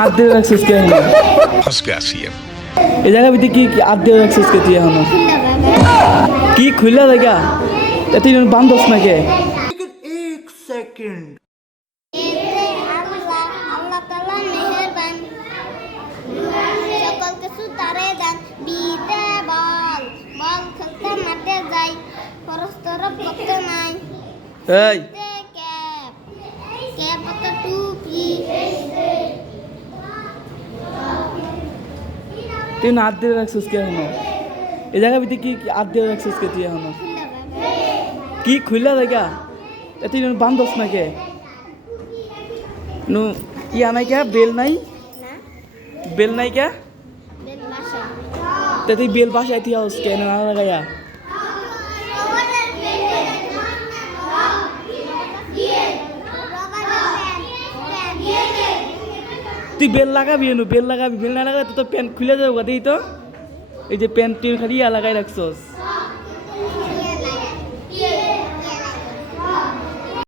হাত দিয়ে রাখছিস কে এখন? फंस गया सीएम। এই জায়গা ভিতরে কি হাত দিয়ে রাখছিস কে তুই এখনো? কি খুললা জায়গা? তুই বান্ধস না কে? আল্লাহ তাআলা মেহেরবান সকল কিছু তারে দেন বিদে বল বল খেলতে মাঠে যাই পরস্পর করতে নাই এই ক্যাপ ক্যাপ তো টুপি তুই হাত দিয়ে রাখছিস কে এখনো? এই জায়গা ভিতরে কি হাত দিয়ে রাখছিস কে তুই এখনো? কি খুললা জায়গা? তুই বান্ধস না কে? নু ইয়া নাই কে? বেল নাই? না বেল নাই কে? বেল ভাষা তুই বেল বাসায় তুই আস কে না লাগাইয়া? তুই বেল লাগাবি এনু বেল লাগাবি বেল না লাগালে তো প্যান্ট খুলে যাবো দিই তো এই যে প্যান্ট তুই খালি ইয়া লাগাই রাখছস